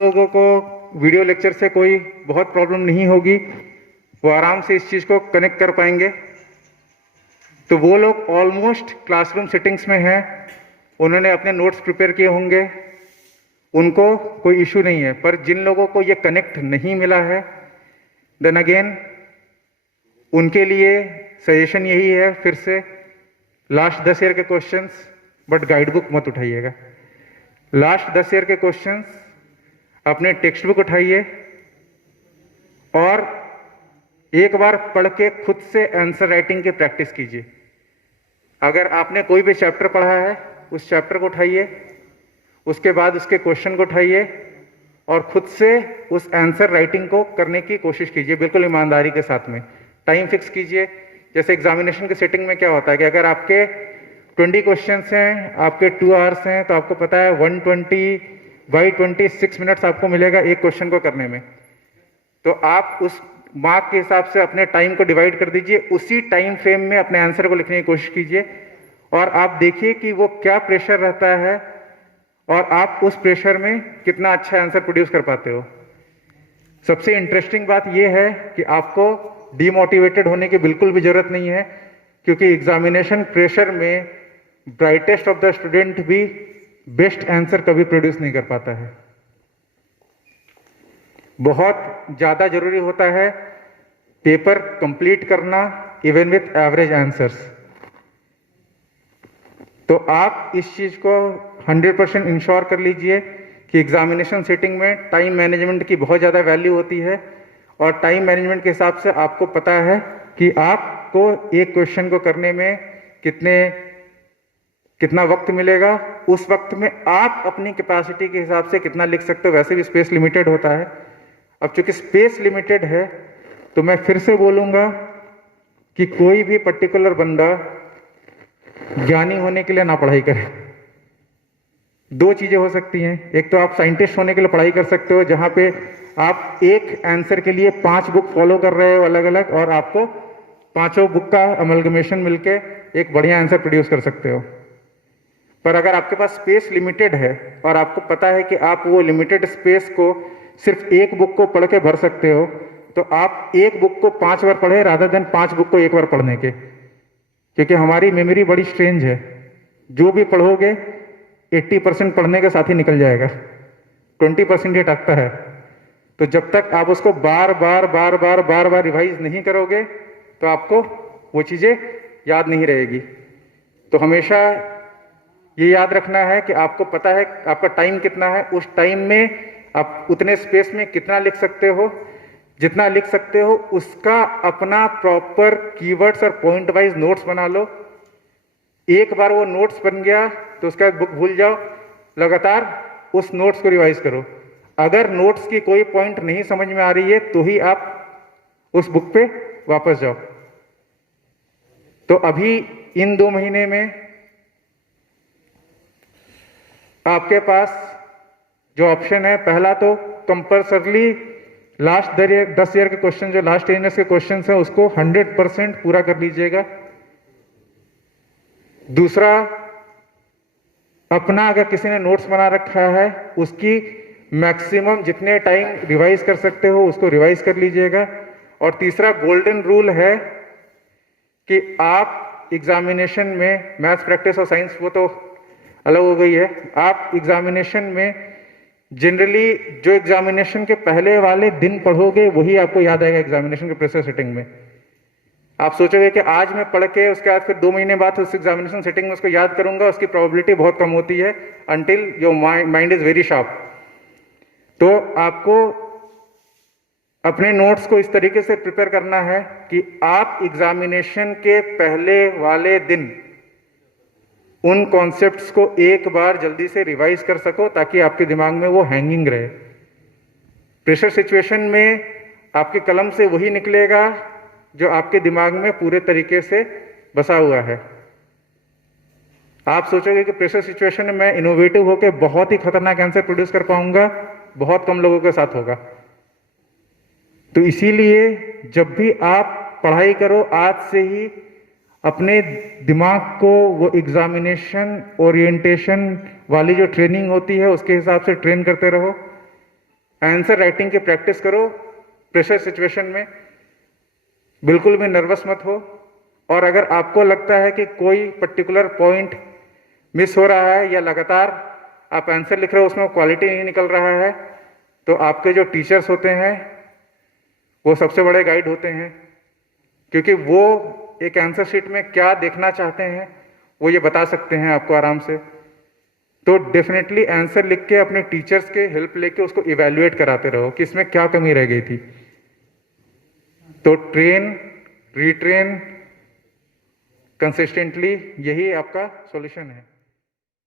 लोगों को video lecture से कोई बहुत प्रॉब्लम नहीं होगी, वो आराम से इस चीज़ को कनेक्ट कर पाएंगे। तो वो लोग ऑलमोस्ट क्लासरूम सेटिंग्स में हैं, उन्होंने अपने नोट्स प्रिपेयर किए होंगे, उनको कोई इशू नहीं है। पर जिन लोगों को ये कनेक्ट नहीं मिला है, देन अगेन उनके लिए सजेशन यही है, फिर से लास्ट 10 ईयर के क्वेश्चंस, बट गाइड बुक मत उठाइएगा। लास्ट 10 ईयर के क्वेश्चंस अपने टेक्स्ट बुक उठाइए और एक बार पढ़ के खुद से आंसर राइटिंग की प्रैक्टिस कीजिए। अगर आपने कोई भी चैप्टर पढ़ा है, उस चैप्टर को उठाइए, उसके बाद उसके क्वेश्चन को उठाइए और खुद से उस आंसर राइटिंग को करने की कोशिश कीजिए, बिल्कुल ईमानदारी के साथ में। टाइम फिक्स कीजिए। जैसे एग्जामिनेशन की सेटिंग में क्या होता है कि अगर आपके 20 क्वेश्चंस हैं, आपके 2 आवर्स हैं, तो आपको पता है 120/26 मिनट्स आपको मिलेगा एक क्वेश्चन को करने में। तो आप उस मार्क के हिसाब से अपने टाइम को डिवाइड कर दीजिए, उसी टाइम फ्रेम में अपने आंसर को लिखने की कोशिश कीजिए और आप देखिए कि वो क्या प्रेशर रहता है और आप उस प्रेशर में कितना अच्छा आंसर प्रोड्यूस कर पाते हो। सबसे इंटरेस्टिंग बात यह है कि आपको डीमोटिवेटेड होने की बिल्कुल भी जरूरत नहीं है, क्योंकि एग्जामिनेशन प्रेशर में ब्राइटेस्ट ऑफ द स्टूडेंट भी बेस्ट आंसर कभी प्रोड्यूस नहीं कर पाता है। बहुत ज्यादा जरूरी होता है पेपर कंप्लीट करना, इवन विथ एवरेज आंसर्स। तो आप इस चीज को 100% इंश्योर कर लीजिए कि एग्जामिनेशन सेटिंग में टाइम मैनेजमेंट की बहुत ज्यादा वैल्यू होती है और टाइम मैनेजमेंट के हिसाब से आपको पता है कि आपको एक क्वेश्चन को करने में कितना वक्त मिलेगा। उस वक्त में आप अपनी कैपेसिटी के हिसाब से कितना लिख सकते हो। वैसे भी स्पेस लिमिटेड होता है। अब चूंकि स्पेस लिमिटेड है तो मैं फिर से बोलूंगा कि कोई भी पर्टिकुलर बंदा ज्ञानी होने के लिए ना पढ़ाई करे। 2 चीजें हो सकती हैं, एक तो आप साइंटिस्ट होने के लिए पढ़ाई कर सकते हो, जहां पे आप एक आंसर के लिए 5 बुक फॉलो कर रहे हो अलग अलग, और आपको पांचों बुक का अमलगमेशन मिलके एक बढ़िया आंसर प्रोड्यूस कर सकते हो। पर अगर आपके पास स्पेस लिमिटेड है और आपको पता है कि आप वो लिमिटेड स्पेस को सिर्फ एक बुक को पढ़ के भर सकते हो, तो आप एक बुक को 5 बार पढ़े रादर देन 5 बुक को एक बार पढ़ने के। क्योंकि हमारी मेमोरी बड़ी स्ट्रेंज है, जो भी पढ़ोगे 80% पढ़ने के साथ ही निकल जाएगा, 20% ही टकता है। तो जब तक आप उसको बार बार रिवाइज नहीं करोगे तो आपको वो चीजें याद नहीं रहेगी। तो हमेशा ये याद रखना है कि आपको पता है आपका टाइम कितना है, उस टाइम में आप उतने स्पेस में कितना लिख सकते हो। जितना लिख सकते हो उसका अपना प्रॉपर कीवर्ड्स और पॉइंट वाइज नोट्स बना लो। एक बार वो नोट्स बन गया तो उसका बुक भूल जाओ, लगातार उस नोट्स को रिवाइज करो। अगर नोट्स की कोई पॉइंट नहीं समझ में आ रही है तो ही आप उस बुक पे वापस जाओ। तो अभी इन 2 महीने में आपके पास जो ऑप्शन है, पहला तो कंपल्सरली लास्ट 10 ईयर के क्वेश्चन, जो लास्ट 10 ईयर्स के क्वेश्चन है, उसको 100% पूरा कर लीजिएगा। दूसरा, अपना अगर किसी ने नोट्स बना रखा है उसकी मैक्सिमम जितने टाइम रिवाइज कर सकते हो उसको रिवाइज कर लीजिएगा। और तीसरा गोल्डन रूल है कि आप एग्जामिनेशन में मैथ्स प्रैक्टिस और साइंस वो तो अलग हो गई है, आप एग्जामिनेशन में जनरली जो एग्जामिनेशन के पहले वाले दिन पढ़ोगे वही आपको याद आएगा। एग्जामिनेशन के प्रेशर सेटिंग में आप सोचोगे कि आज मैं पढ़ के उसके बाद फिर 2 महीने बाद उस एग्जामिनेशन सेटिंग में उसको याद करूंगा, उसकी प्रोबेबिलिटी बहुत कम होती है until your mind is very sharp. तो आपको अपने नोट्स को इस तरीके से प्रिपेयर करना है कि आप एग्जामिनेशन के पहले वाले दिन उन कॉन्सेप्ट्स को एक बार जल्दी से रिवाइज कर सको, ताकि आपके दिमाग में वो हैंगिंग रहे। प्रेशर सिचुएशन में आपके कलम से वही निकलेगा जो आपके दिमाग में पूरे तरीके से बसा हुआ है। आप सोचोगे कि प्रेशर सिचुएशन में मैं इनोवेटिव होकर बहुत ही खतरनाक आंसर प्रोड्यूस कर पाऊंगा, बहुत कम लोगों के साथ होगा। तो इसीलिए जब भी आप पढ़ाई करो, आज से ही अपने दिमाग को वो एग्जामिनेशन ओरिएंटेशन वाली जो ट्रेनिंग होती है उसके हिसाब से ट्रेन करते रहो। आंसर राइटिंग की प्रैक्टिस करो, प्रेशर सिचुएशन में बिल्कुल भी नर्वस मत हो। और अगर आपको लगता है कि कोई पर्टिकुलर पॉइंट मिस हो रहा है या लगातार आप आंसर लिख रहे हो उसमें क्वालिटी नहीं निकल रहा है, तो आपके जो टीचर्स होते हैं वो सबसे बड़े गाइड होते हैं, क्योंकि वो एक आंसर शीट में क्या देखना चाहते हैं वो ये बता सकते हैं आपको आराम से। तो डेफिनेटली आंसर लिख के अपने टीचर्स के हेल्प लेके उसको इवैल्यूएट कराते रहो कि इसमें क्या कमी रह गई थी। तो ट्रेन, रिट्रेन कंसिस्टेंटली, यही आपका सॉल्यूशन है।